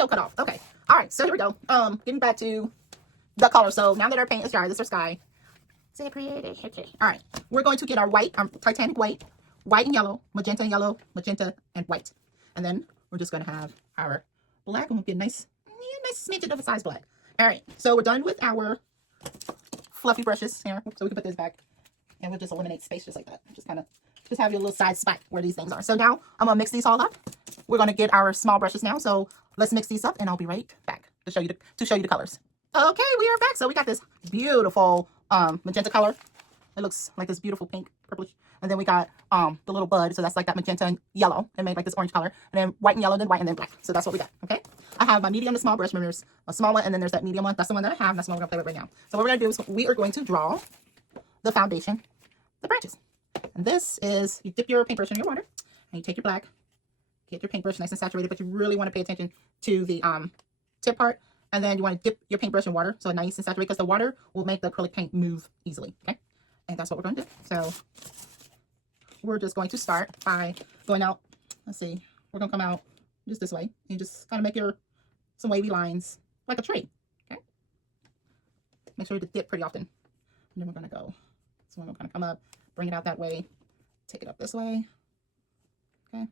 video cut off. Okay. All right. So here we go. Getting back to the color. So now that our paint is dry, this is our sky. Is it pretty? Okay. All right. We're going to get our white, Titanic white, white and yellow, magenta and white. And then we're just going to have our black, and we'll get a nice smidget of a size black. All right. So we're done with our fluffy brushes here. So we can put this back and we'll just eliminate space just like that. Just have your little side spot where these things are. So now I'm going to mix these all up. We're going to get our small brushes now. So let's mix these up and I'll be right back to show you the colors. Okay, we are back. So we got this beautiful magenta color. It looks like this beautiful pink, purplish. And then we got the little bud. So that's like that magenta and yellow. It made like this orange color. And then white and yellow, then white and then black. So that's what we got. Okay. I have my medium to small brush. Remember, there's a small one and then there's that medium one. That's the one that I have. And that's the one we're going to play with right now. So what we're going to do is we are going to draw the foundation, the branches. And this is, you dip your paintbrush in your water and you take your black, get your paintbrush nice and saturated, but you really want to pay attention to the tip part. And then you want to dip your paintbrush in water so nice and saturated, because the water will make the acrylic paint move easily. Okay. And that's what we're going to do. So we're just going to start by going out. Let's see. We're going to come out just this way and just kind of make some wavy lines like a tree. Okay. Make sure to dip pretty often. And then we're going to go. So we're going to come up, bring it out that way, take it up this way. Okay.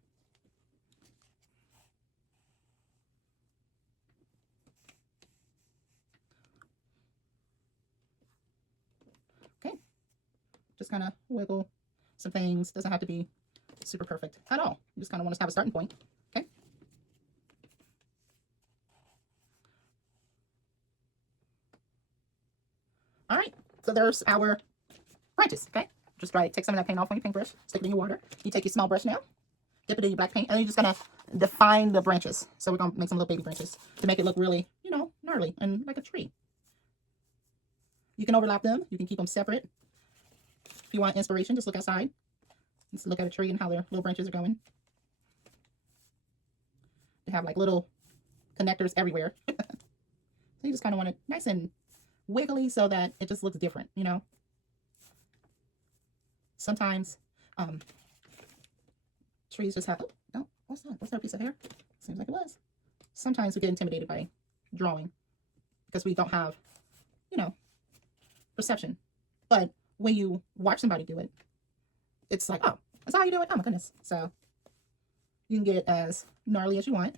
Okay. Just kind of wiggle some things. Doesn't have to be super perfect at all. You just kind of want to have a starting point. Okay. All right. So there's our branches. Okay. Just take some of that paint off on your paintbrush, stick it in your water. You take your small brush now, dip it in your black paint, and then you're just gonna define the branches. So we're gonna make some little baby branches to make it look really, gnarly and like a tree. You can overlap them. You can keep them separate. If you want inspiration, just look outside. Just look at a tree and how their little branches are going. They have like little connectors everywhere. So you just kind of want it nice and wiggly so that it just looks different, Sometimes trees just have, oh, what's that? What's that piece of hair? Seems like it was. Sometimes we get intimidated by drawing because we don't have, perception. But when you watch somebody do it, it's like, oh, that's how you do it? Oh my goodness. So you can get it as gnarly as you want.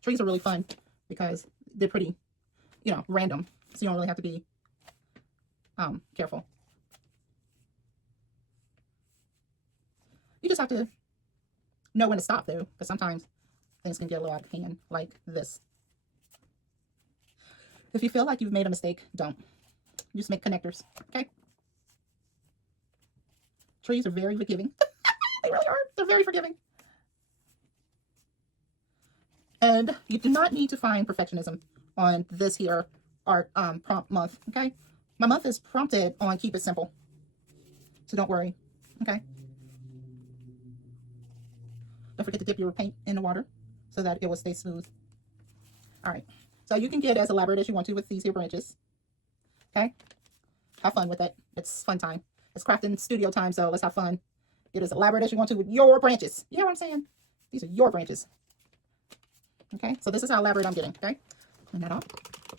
Trees are really fun because they're pretty, random. So you don't really have to be careful. You just have to know when to stop, though, because sometimes things can get a little out of hand, like this. If you feel like you've made a mistake, don't. You just make connectors, okay? Trees are very forgiving. They really are. They're very forgiving. And you do not need to find perfectionism on this here art prompt month, okay? My month is prompted on keep it simple. So don't worry, okay? Don't forget to dip your paint in the water so that it will stay smooth. All right. So you can get as elaborate as you want to with these here branches. Okay? Have fun with it. It's fun time. It's crafting studio time, so let's have fun. Get as elaborate as you want to with your branches. You know what I'm saying? These are your branches. Okay? So this is how elaborate I'm getting. Okay? Clean that off.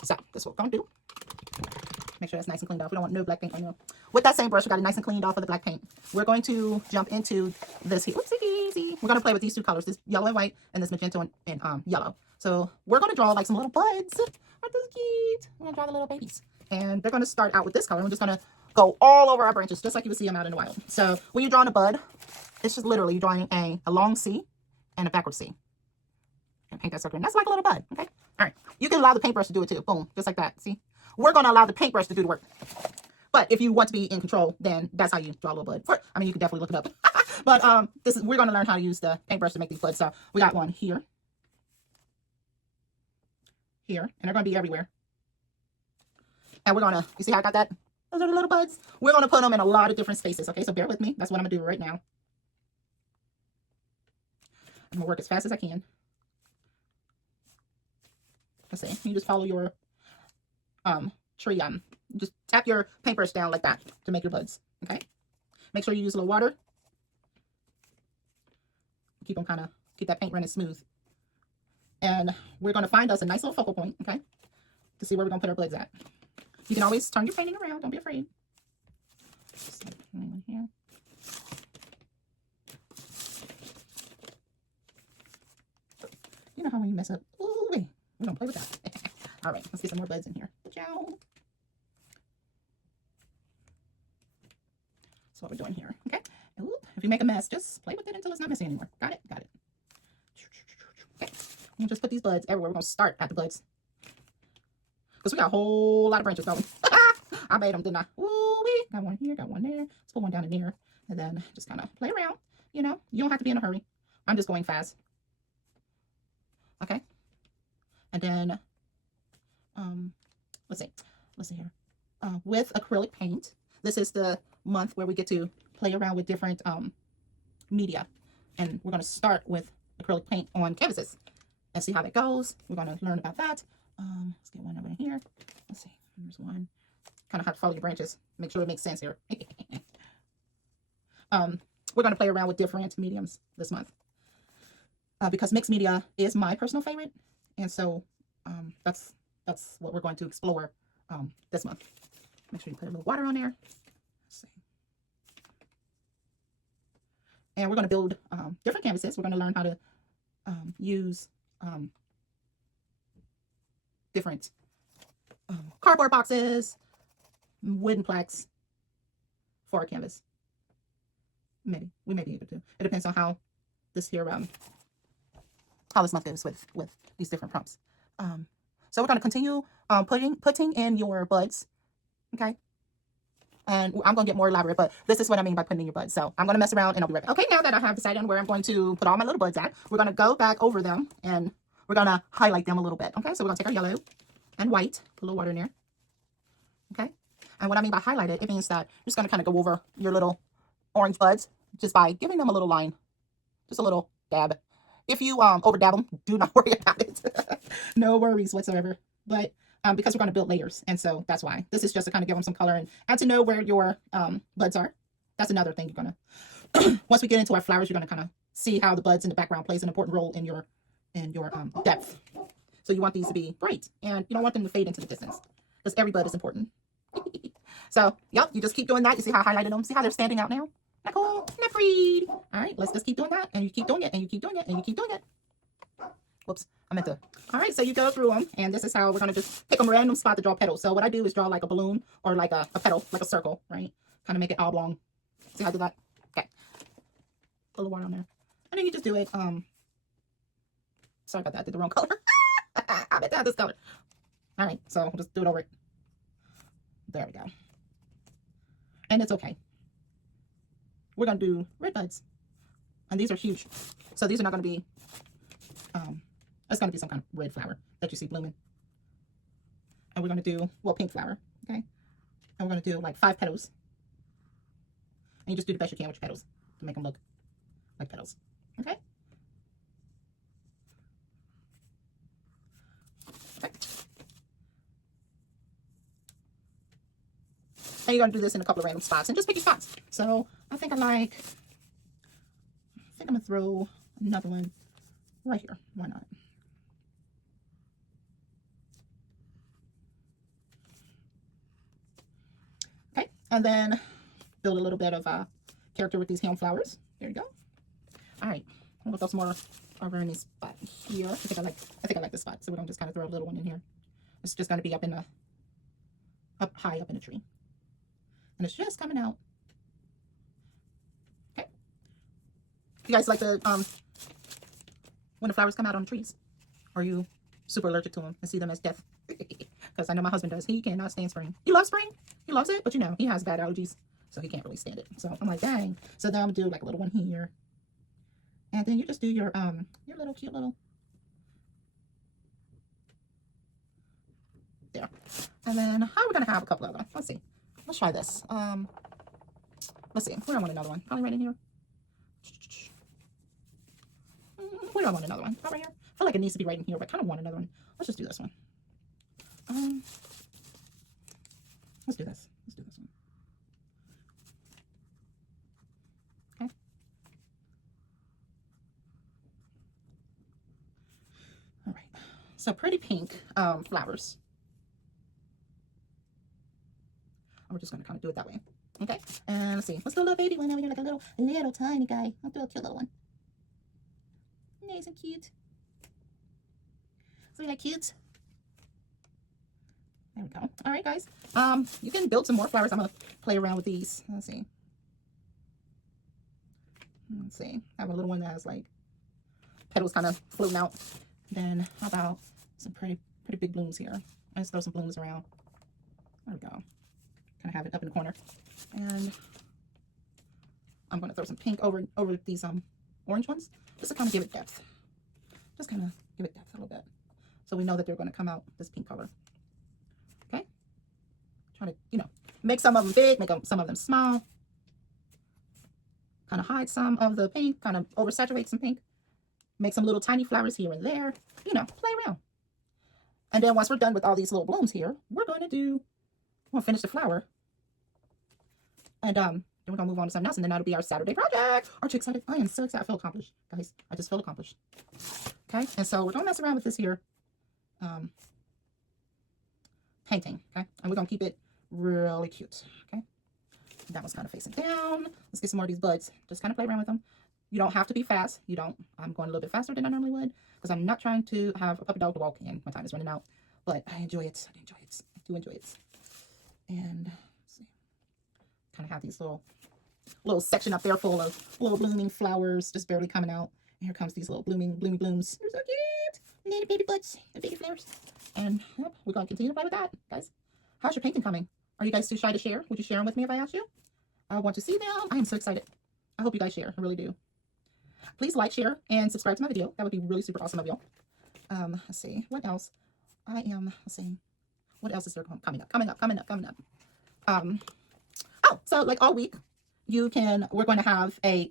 So this is what we're going to do. Make sure that's nice and cleaned off. We don't want no black paint on you. With that same brush, we got it nice and cleaned off of the black paint. We're going to jump into this here. Whoopsie. We're going to play with these two colors, this yellow and white, and this magenta and yellow. So we're going to draw like some little buds. Aren't those cute? We're going to draw the little babies. And they're going to start out with this color. We're just going to go all over our branches, just like you would see them out in the wild. So when you're drawing a bud, it's just literally you're drawing a long C and a backward C. And paint that circle. And that's like a little bud. Okay? All right. You can allow the paintbrush to do it too. Boom. Just like that. See? We're going to allow the paintbrush to do the work. But if you want to be in control, then that's how you draw a little bud. I mean, you can definitely look it up. But we're going to learn how to use the paintbrush to make these buds. So we got one here. Here. And they're going to be everywhere. And we're going to, you see how I got that? Those are the little buds. We're going to put them in a lot of different spaces. Okay, so bear with me. That's what I'm going to do right now. I'm going to work as fast as I can. Let's see. You just follow your tree. Just tap your paintbrush down like that to make your buds. Okay. Make sure you use a little water. Keep that paint running smooth. And we're going to find us a nice little focal point, okay, to see where we're going to put our buds at. You can always turn your painting around. Don't be afraid. Just like here. You know how when you mess up, ooh, wait, we don't play with that. All right, let's get some more buds in here. Ciao. That's what we're doing here, okay? Ooh, if you make a mess, just play with it until it's not messy anymore. Got it? Got it. Okay, we'll just put these buds everywhere. We're going to start at the buds, because we got a whole lot of branches going. I made them, didn't I? Ooh, wee. Got one here, got one there. Let's put one down in there, and then just kind of play around. You know, you don't have to be in a hurry. I'm just going fast. Okay, and then let's see here. With acrylic paint, this is the month where we get to play around with different media, and we're going to start with acrylic paint on canvases and see how that goes. We're going to learn about that. Let's get one over here. Let's see, there's one. Kind of have to follow your branches, make sure it makes sense here. We're going to play around with different mediums this month, because mixed media is my personal favorite, and so that's what we're going to explore this month. Make sure you put a little water on there. Let's see. And we're going to build different canvases. We're going to learn how to use different cardboard boxes, wooden plaques for our canvas. Maybe we may be able to. It depends on how this here how this month goes with these different prompts. So we're going to continue putting in your buds, okay? And I'm going to get more elaborate, but this is what I mean by putting in your buds. So I'm going to mess around and I'll be right back. Okay, now that I have decided on where I'm going to put all my little buds at, we're going to go back over them and we're going to highlight them a little bit. Okay, so we're going to take our yellow and white, put a little water in there. Okay, and what I mean by highlighted, it means that you're just going to kind of go over your little orange buds just by giving them a little line, just a little dab. If you over dab them, do not worry about it. No worries whatsoever. But because we're going to build layers, and so that's why this is just to kind of give them some color and to know where your buds are. That's another thing you're going to once we get into our flowers, you're going to kind of see how the buds in the background plays an important role in your depth. So you want these to be bright, and you don't want them to fade into the distance, because every bud is important. So yep, you just keep doing that. You see how I highlighted them? See how they're standing out now? Not cool, not pretty. All right, let's just keep doing that, and you keep doing it, and you keep doing it, and you keep doing it. Whoops, I meant to. All right, so you go through them, and this is how we're going to just pick a random spot to draw petals. So what I do is draw like a balloon or like a petal, like a circle, right? Kind of make it oblong. See how I do that? Okay. Put a little water on there. And then you just do it. Sorry about that, I did the wrong color. I meant to have this color. All right, so we'll just do it over it. There we go. And it's okay. We're going to do red buds. And these are huge. So these are not going to be, it's going to be some kind of red flower that you see blooming. And we're going to do, well, pink flower, okay? And we're going to do like 5 petals. And you just do the best you can with your petals to make them look like petals, okay? And you're going to do this in a couple of random spots and just pick your spots. So I think I'm going to throw another one right here. Why not? Okay, and then build a little bit of character with these helm flowers. There you go. All right, we'll throw some more over in this spot here. I think I like this spot, so we're going to just kind of throw a little one in here. It's just going to be up high up in the tree. And it's just coming out. Okay. You guys like the when the flowers come out on trees? Are you super allergic to them and see them as death? Because I know my husband does. He cannot stand spring. He loves spring. He loves it, but you know, he has bad allergies, so he can't really stand it. So I'm like, dang. So then I'm gonna do like a little one here. And then you just do your little cute little there. And then how are we gonna have a couple of them? Let's see. Let's try this. Let's see. Where do I want another one? Probably right in here. Where do I want another one? Right here. I feel like it needs to be right in here, but I kind of want another one. Let's just do this one. Let's do this. Let's do this one. Okay. All right. some pretty pink flowers. We're just gonna kind of do it that way. Okay, and let's see. Let's do a little baby one over here, like a little tiny guy. I'll do a cute little one. Nice and cute. So like cute. There we go. All right, guys. You can build some more flowers. I'm gonna play around with these. Let's see. Let's see. I have a little one that has like petals kind of floating out. Then how about some pretty big blooms here? Let's throw some blooms around. There we go. Kind of have it up in the corner. And I'm gonna throw some pink over these orange ones, just to kind of give it depth. Just kind of give it depth a little bit, so we know that they're going to come out this pink color. Okay. Try to, you know, make some of them big, make some of them small. Kind of hide some of the pink, kind of oversaturate some pink. Make some little tiny flowers here and there. You know, play around. And then once we're done with all these little blooms here, we're going to finish the flower. And then we're going to move on to something else, and then that'll be our Saturday project. Aren't you excited? I am so excited. I feel accomplished, guys. I just feel accomplished. Okay, and so we're going to mess around with this here painting, okay? And we're going to keep it really cute, okay? That one's kind of facing down. Let's get some more of these buds. Just kind of play around with them. You don't have to be fast. You don't. I'm going a little bit faster than I normally would because I'm not trying to have a puppy dog to walk in. My time is running out, but I enjoy it. I enjoy it. I do enjoy it. And let's see. Kind of have these little section up there full of little blooming flowers just barely coming out. And here comes these little bloomy blooms. They're so cute. Little baby buds and baby flowers. And yep, we're going to continue to play with that, guys. How's your painting coming? Are you guys too shy to share? Would you share them with me if I asked you? I want to see them. I am so excited. I hope you guys share. I really do. Please like, share, and subscribe to my video. That would be really super awesome of you. Let's see. What else? Let's see. What else is there coming up? Oh, so like all week, we're going to have a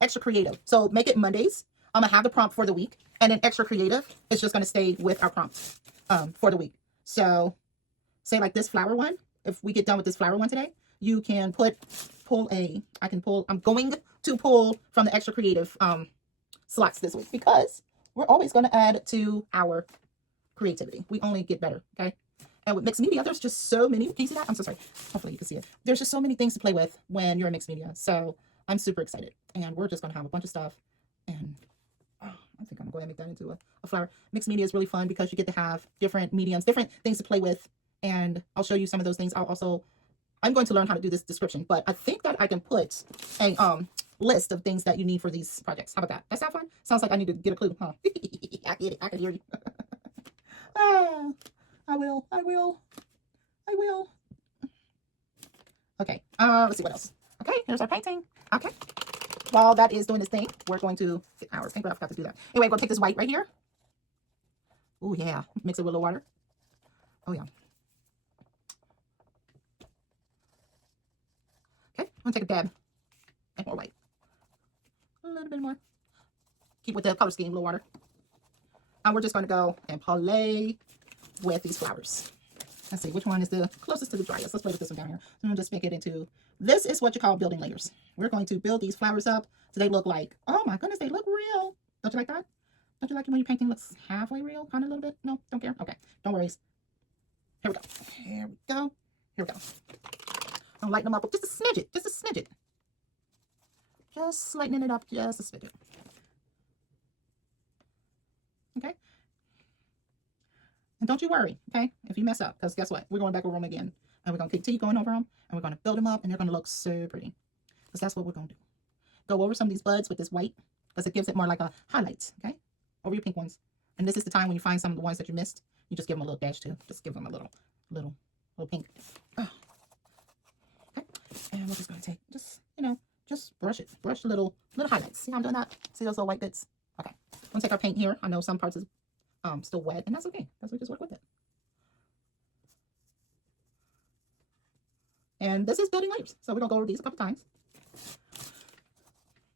extra creative. So make it Mondays. I'm going to have the prompt for the week. And then extra creative is just going to stay with our prompt for the week. So say like this flower one. If we get done with this flower one today, you can I'm going to pull from the extra creative slots this week because we're always going to add to our creativity. We only get better, okay? And with mixed media, there's just so many. Can you see that? I'm so sorry. Hopefully you can see it. There's just so many things to play with when you're in mixed media. So I'm super excited. And we're just going to have a bunch of stuff. And I think I'm going to go ahead and make that into a flower. Mixed media is really fun because you get to have different mediums, different things to play with. And I'll show you some of those things. I'm going to learn how to do this description, but I think that I can put a list of things that you need for these projects. How about that? That sound fun? Sounds like I need to get a clue, huh? I get it. I can hear you. I will. Okay, let's see what else. Okay, here's our painting. Okay, while that is doing this thing, we're going to get our paint. I forgot to do that. Anyway, we're going to take this white right here. Oh, yeah. Mix it with a little water. Oh, yeah. Okay, I'm going to take a dab and more white. A little bit more. Keep with the color scheme, a little water. And we're just going to go and play with these flowers. Let's see, which one is the closest to the driest? Let's play with this one down here. So I'm going to just make it into, this is what you call building layers. We're going to build these flowers up so they look like, oh my goodness, they look real. Don't you like that? Don't you like it when your painting looks halfway real? Kind of a little bit? No? Don't care? Okay. Don't worry. Here we go. Here we go. Here we go. I'll lighten them up just a smidget. Just a smidget. Just lightening it up just a smidget. Okay? And don't you worry, okay, if you mess up, because guess what? We're going back over them again. And we're going to continue going over them, and we're going to build them up, and they're going to look so pretty. Because that's what we're going to do. Go over some of these buds with this white, because it gives it more like a highlight, okay? Over your pink ones. And this is the time when you find some of the ones that you missed, you just give them a little dash too. Just give them a little pink. Oh. Okay. And we're just going to take, just brush it. Brush the little highlights. See how I'm doing that? See those little white bits? Okay. I'm going to take our paint here. I know some parts is still wet, and that's okay. We just work with it. And this is building layers. So we're going to go over these a couple times.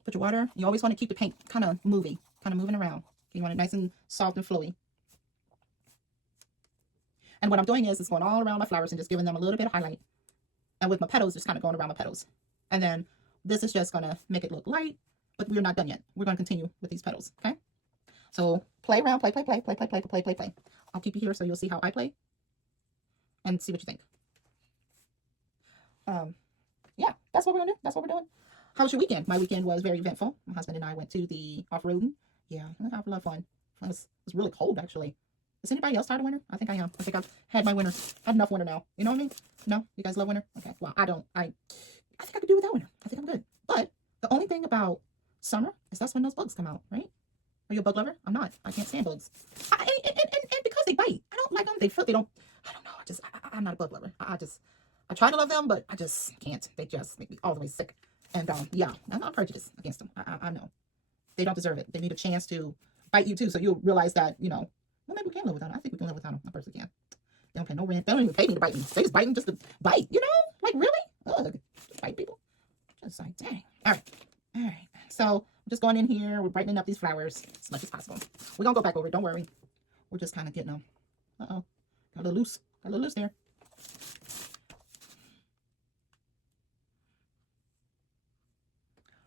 Put your water. You always want to keep the paint kind of moving around. You want it nice and soft and flowy. And what I'm doing is going all around my flowers and just giving them a little bit of highlight. And with my petals, just kind of going around my petals. And then this is just going to make it look light, but we're not done yet. We're going to continue with these petals, okay? So play around, play. I'll keep you here so you'll see how I play and see what you think. Yeah, that's what we're gonna do. That's what we're doing. How was your weekend? My weekend was very eventful. My husband and I went to the off-roading. Yeah, I had a lot of fun. It was really cold actually. Is anybody else tired of winter? I think I am. I think I've had my winter. Had enough winter now. You know what I mean? No? You guys love winter? Okay. Well, I don't. I think I could do without winter. I think I'm good. But the only thing about summer is that's when those bugs come out, right? Are you a bug lover? I'm not. I can't stand bugs. And because they bite, I don't like them. They don't. I don't know. I'm not a bug lover. I try to love them, but I just can't. They just make me all the way sick. And yeah, I'm not prejudiced against them. I know they don't deserve it. They need a chance to bite you too, so you'll realize that well, maybe we can live without them. I think we can live without them. I personally can. They don't pay no rent. They don't even pay me to bite me. They just bite me just to bite. Like really? Ugh, just bite people. Just like dang. All right. So we're just going in here. We're brightening up these flowers as much as possible. We're gonna go back over it. Don't worry. We're just kind of getting them. Got a little loose. Got a little loose there.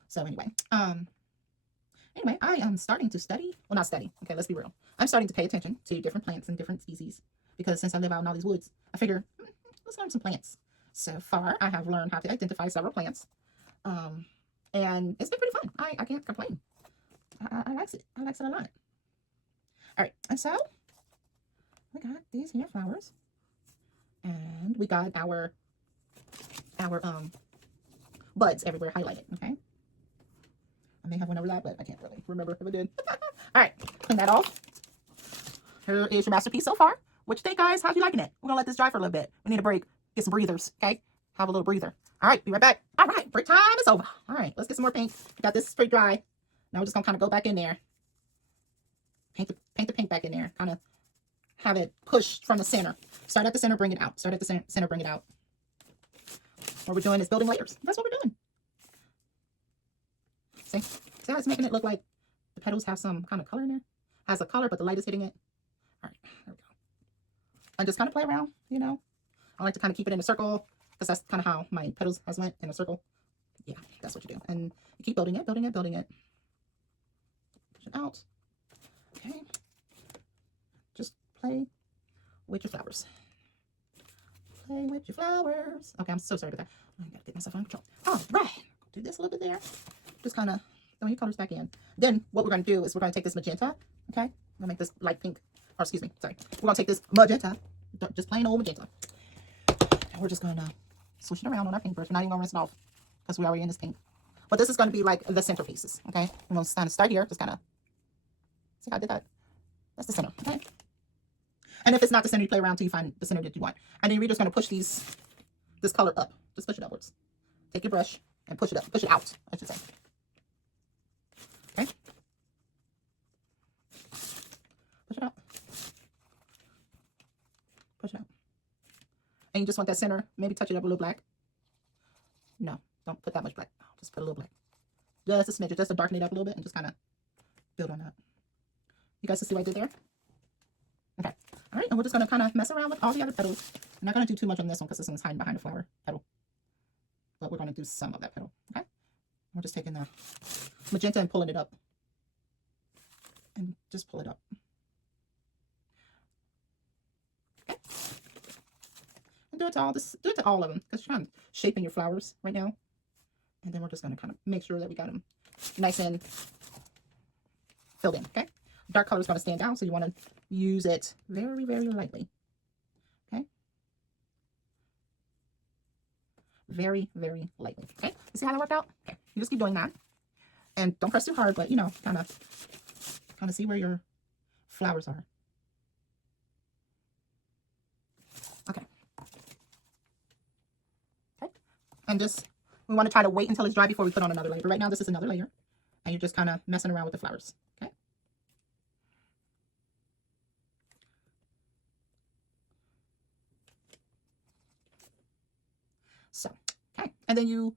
So anyway, I am starting to study. Well, not study. Okay, let's be real. I'm starting to pay attention to different plants and different species because since I live out in all these woods, I figure let's learn some plants. So far, I have learned how to identify several plants, and it's been pretty fun. I can't complain. I like it. I like it a lot. All right, and so we got these here flowers, and we got our buds everywhere highlighted. Okay. I may have one overlap, but I can't really remember if I did. All right, clean that off. Here is your masterpiece so far. What you think, guys? How you liking it? We're gonna let this dry for a little bit. We need a break. Get some breathers, okay? Have a little breather. All right, be right back. All right, break time is over. All right, let's get some more paint. We got this pretty dry. Now we're just gonna kind of go back in there. Paint the paint back in there. Kind of have it pushed from the center. Start at the center, bring it out. Start at the center, bring it out. What we're doing is building layers. That's what we're doing. See how it's making it look like the petals have some kind of color in there? Has a color, but the light is hitting it. All right, there we go. And just kind of play around, I like to kind of keep it in a circle because that's kind of how my petals has went in a circle. Yeah, that's what you do. And you keep building it. Push it out. Okay. Just play with your flowers. Play with your flowers. Okay, I'm so sorry about that. I gotta get myself under control. All right. Do this a little bit there. Just kind of throw your colors back in. Then what we're going to do is we're going to take this magenta. Okay. I'm going to make this light pink. Or excuse me. Sorry. We're going to take this magenta. Just plain old magenta. And we're just going to switch it around on our paintbrush. We're not even going to rinse it off because we're already in this pink. But this is going to be like the centerpieces. Okay. I'm going to kind of start here. Just kind of. See how I did that? That's the center. Okay. And if it's not the center, you play around till you find the center that you want. And then we're just going to push this color up. Just push it upwards. Take your brush and push it up. Push it out, I should say. Okay. Push it out. Push it out. And you just want that center. Maybe touch it up a little black. No, don't put that much black. Just put a little black. Just a smidge. Just to darken it up a little bit and just kind of build on that. You guys see what I did there? Okay. All right. And we're just going to kind of mess around with all the other petals. I'm not going to do too much on this one because this one's hiding behind the flower petal. But we're going to do some of that petal. Okay. We're just taking the magenta and pulling it up. And just pull it up. Okay. And do it to all of them because you're kind of shaping your flowers right now. And then we're just going to kind of make sure that we got them nice and filled in. Okay. Dark color is going to stand out, so you want to use it very, very lightly. Okay. Very, very lightly. Okay. You see how that worked out? Okay. You just keep doing that. And don't press too hard, but kind of see where your flowers are. Okay. Okay. And we want to try to wait until it's dry before we put on another layer. But right now, this is another layer. And you're just kind of messing around with the flowers. Okay. So, okay. And then you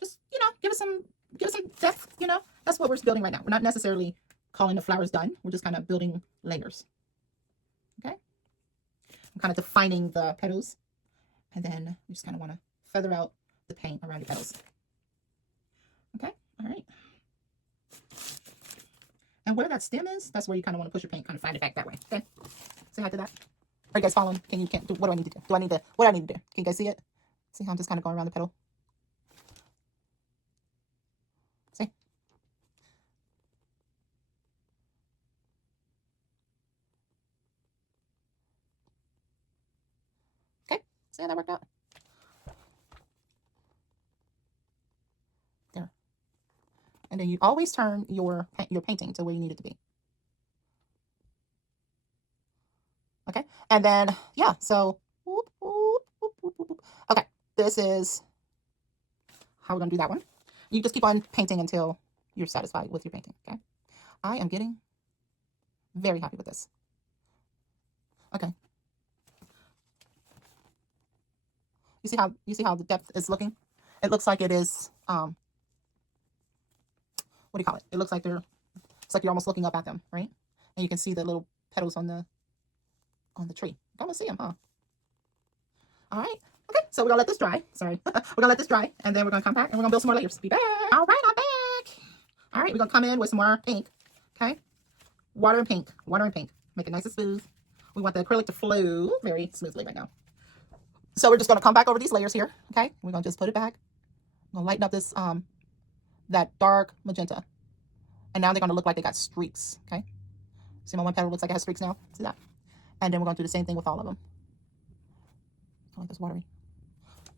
just, give it some depth, That's what we're building right now. We're not necessarily calling the flowers done. We're just kind of building layers. Okay. I'm kind of defining the petals. And then you just kind of want to feather out the paint around your petals. Okay. All right. And where that stem is, that's where you kind of want to push your paint, kind of find it back that way. Okay. See how I did that? Are you guys following? What do I need to do? What do I need to do? Can you guys see it? See how I'm just kind of going around the petal? See? Okay. See how that worked out? There. And then you always turn your painting to where you need it to be. Okay. And then, yeah, so, whoop, whoop, whoop, whoop, whoop. Okay, this is how we're going to do that one. You just keep on painting until you're satisfied with your painting, okay? I am getting very happy with this. Okay. You see how the depth is looking? It looks like it is, what do you call it? It looks like it's like you're almost looking up at them, right? And you can see the little petals on the tree. You can almost see them, huh? All right. Okay, so we're gonna let this dry. Sorry. We're gonna let this dry, and then we're gonna come back and we're gonna build some more layers. Be back. All right, I'm back. All right, we're gonna come in with some more pink. Okay. Water and pink. Water and pink. Make it nice and smooth. We want the acrylic to flow very smoothly right now. So we're just gonna come back over these layers here. Okay. We're gonna just put it back. I'm gonna lighten up this that dark magenta. And now they're gonna look like they got streaks. Okay. See, my one petal looks like it has streaks now. See that? And then we're gonna do the same thing with all of them. I like this watery.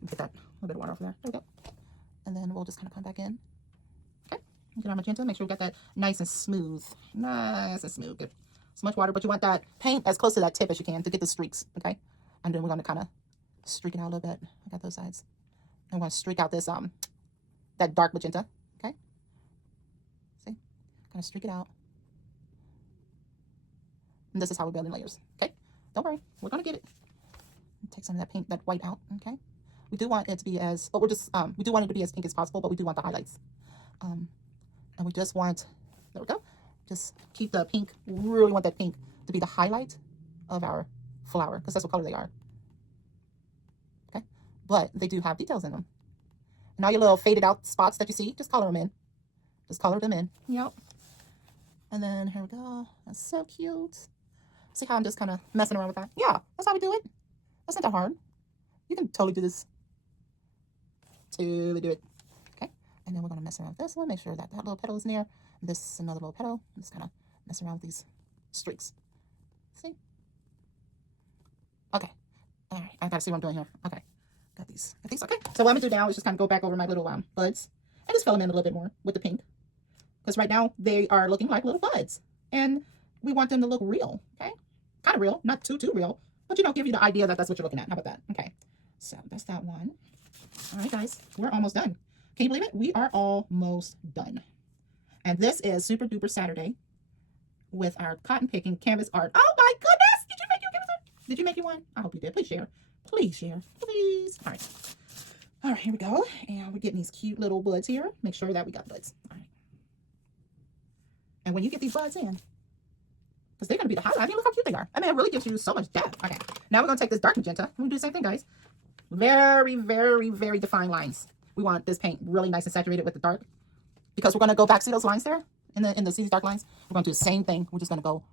Get that little bit of water off there. There we go. And then we'll just kind of come back in. Okay. Get our magenta. Make sure we got that nice and smooth. Nice and smooth. Good. So much water, but you want that paint as close to that tip as you can to get the streaks. Okay. And then we're going to kind of streak it out a little bit. I got those sides. And we're going to streak out this, that dark magenta. Okay. See? Kind of streak it out. And this is how we're building layers. Okay. Don't worry. We're going to get it. Take some of that paint, that white out. Okay. We do want it to be as, but we do want it to be as pink as possible, but we do want the highlights. And we just want, there we go. Just keep the pink, really want that pink to be the highlight of our flower, because that's what color they are. Okay. But they do have details in them. And all your little faded out spots that you see, just color them in. Just color them in. Yep. And then here we go. That's so cute. See how I'm just kind of messing around with that? Yeah, that's how we do it. That's not that hard. You can totally do this. Totally do it. Okay. And then we're going to mess around with this one. Make sure that that little petal is near. This is another little petal. Just kind of mess around with these streaks. See? Okay. All right. I got to see what I'm doing here. Okay. Got these. Okay. So what I'm going to do now is just kind of go back over my little buds and just fill them in a little bit more with the pink. Because right now they are looking like little buds. And we want them to look real. Okay. Kind of real. Not too real. But, give you the idea that that's what you're looking at. How about that? Okay. So that's that one. All right, guys. We're almost done. Can you believe it? We are almost done. And this is Super Duper Saturday with our cotton picking canvas art. Oh, my goodness. Did you make your canvas art? Did you make you one? I hope you did. Please share. Please share. Please. All right. All right, here we go. And we're getting these cute little buds here. Make sure that we got buds. All right. And when you get these buds in, because they're going to be the highlight. I mean, look how cute they are. I mean, it really gives you so much depth. Okay. Now we're going to take this dark magenta. We're going to do the same thing, guys. Very, very, very defined lines. We want this paint really nice and saturated with the dark. Because we're going to go back. See those lines there? In these dark lines? We're going to do the same thing. We're just going to go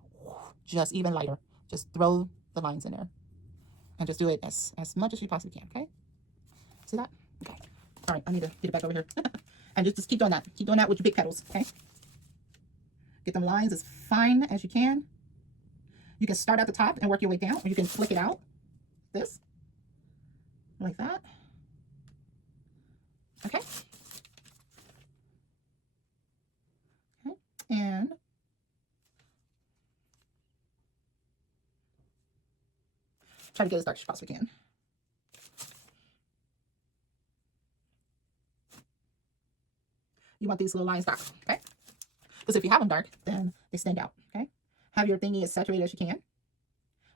just even lighter. Just throw the lines in there. And just do it as much as you possibly can. Okay? See that? Okay. All right. I need to get it back over here. And just keep doing that. Keep doing that with your big petals. Okay? Get them lines as fine as you can. You can start at the top and work your way down, or you can flick it out. This. Like that. Okay. Okay. And try to get as dark as possible we can. You want these little lines dark, okay? Because if you have them dark, then they stand out, okay? Have your thingy as saturated as you can.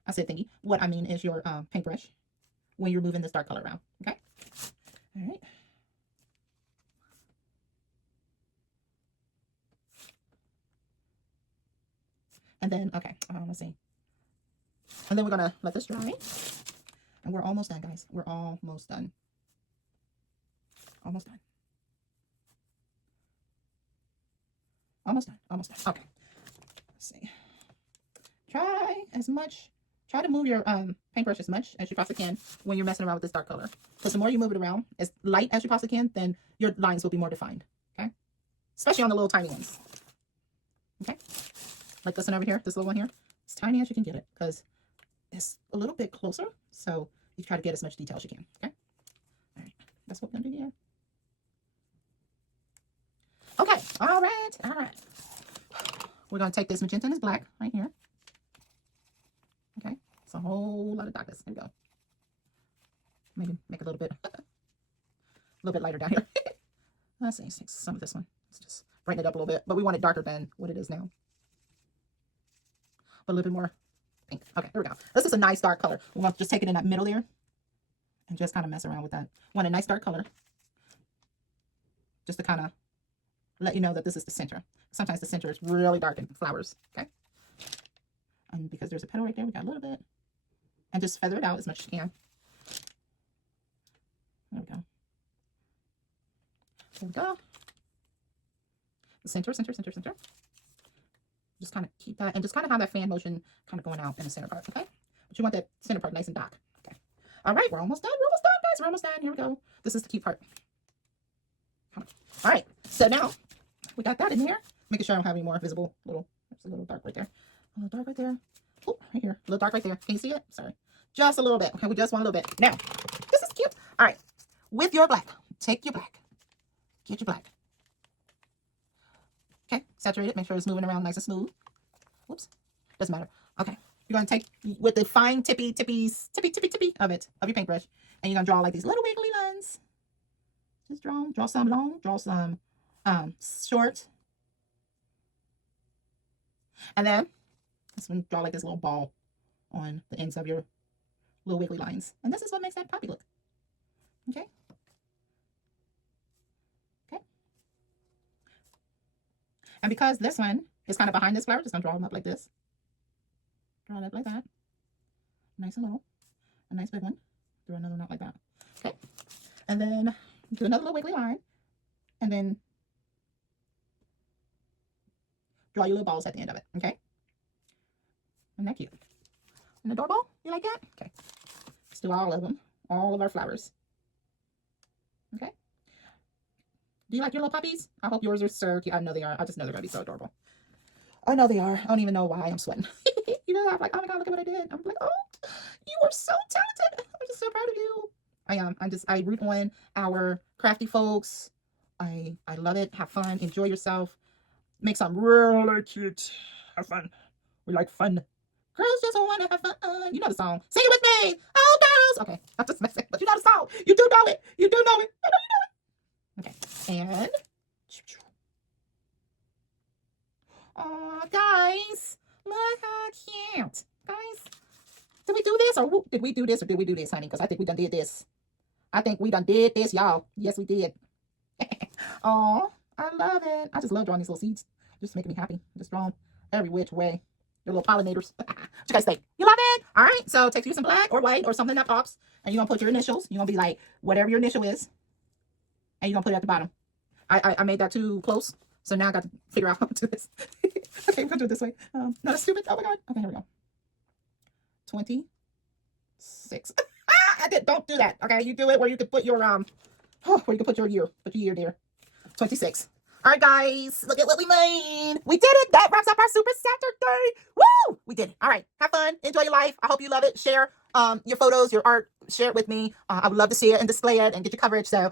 I said thingy. What I mean is your paintbrush when you're moving this dark color around, okay? All right. And then, okay, let's see. And then we're going to let this dry. And we're almost done, guys. We're almost done. Almost done. Almost done. Almost done. Okay. Let's see. Try to move your paintbrush as much as you possibly can when you're messing around with this dark color. Because the more you move it around as light as you possibly can, then your lines will be more defined. Okay? Especially on the little tiny ones. Okay? Like this one over here, this little one here. As tiny as you can get it, because it's a little bit closer. So you try to get as much detail as you can. Okay? All right. That's what we're going to do here. Okay. All right. All right. We're going to take this magenta and this black right here. Okay. It's a whole lot of darkness. There we go. Maybe make a little bit lighter down here. Let's see. Some of this one. Let's just brighten it up a little bit. But we want it darker than what it is now. But a little bit more pink. Okay, here we go. This is a nice dark color. We want to just take it in that middle there and just kind of mess around with that. Want a nice dark color. Just to kind of let you know that this is the center. Sometimes the center is really dark in flowers. Okay. And because there's a petal right there, we got a little bit. And just feather it out as much as you can. There we go. There we go. The center. Just kind of keep that, and just kind of have that fan motion kind of going out in the center part, okay? But you want that center part nice and dark, okay? All right, we're almost done, guys. We're almost done. Here we go. This is the cute part. All right, so now we got that in here. Making sure I don't have any more visible little, there's a little dark right there. A little dark right there. Oh, right here. A little dark right there. Can you see it? Sorry. Just a little bit. Okay, we just want a little bit. Now, this is cute. All right, with your black, take your black. Get your black. Okay, saturate it. Make sure it's moving around nice and smooth. Whoops, doesn't matter. Okay, you're gonna take with the fine tippy of your paintbrush, and you're gonna draw like these little wiggly lines. Just draw some long, draw some short, and then this one draw like this little ball on the ends of your little wiggly lines, and this is what makes that poppy look. Okay. And because this one is kind of behind this flower, just gonna draw them up like this. Draw it up like that. Nice and little. A nice big one. Draw another one out like that. Okay. And then do another little wiggly line. And then draw your little balls at the end of it. Okay. Isn't that cute? And adorable? You like that? Okay. Let's do all of them. All of our flowers. Okay. Do you like your little puppies? I hope yours are so cute. I know they are. I just know they're going to be so adorable. I know they are. I don't even know why I'm sweating. You know, I'm like, oh my God, look at what I did. I'm like, oh, you are so talented. I'm just so proud of you. I am. I root on our crafty folks. I love it. Have fun. Enjoy yourself. Make something really cute. Have fun. We like fun. Girls just want to have fun. You know the song. Sing it with me. Oh, girls. Okay. I'm just messing. But you know the song. You do know it. You do know it. I know you know it. Okay, and oh, guys, look how cute, guys. Did we do this, or did we do this, honey? Because I think we done did this. I think we done did this, y'all. Yes, we did. Oh, I love it. I just love drawing these little seeds. Just making me happy. Just drawing every which way. Your little pollinators. What you guys think? You love it? All right. So take you some black or white or something that pops, and you're gonna put your initials. You're gonna be like whatever your initial is. And you're going to put it at the bottom. I made that too close. So now I got to figure out how to do this. Okay, we're going to do it this way. Not stupid. Oh my God. Okay, here we go. 26. Don't do that. Okay, you do it where you can put your, where you can put your year. Put your year there. 26. All right, guys. Look at what we made. We did it. That wraps up our Super Saturday. Woo! We did it. All right. Have fun. Enjoy your life. I hope you love it. Share your photos, your art. Share it with me. I would love to see it and display it and get your coverage. So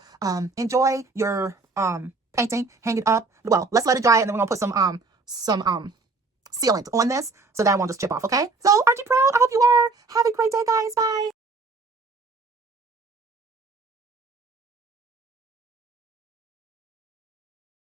enjoy your painting. Hang it up. Well, let's let it dry, and then we're gonna put some sealant on this so that it won't just chip off. Okay. So aren't you proud? I hope you are. Have a great day, guys. Bye.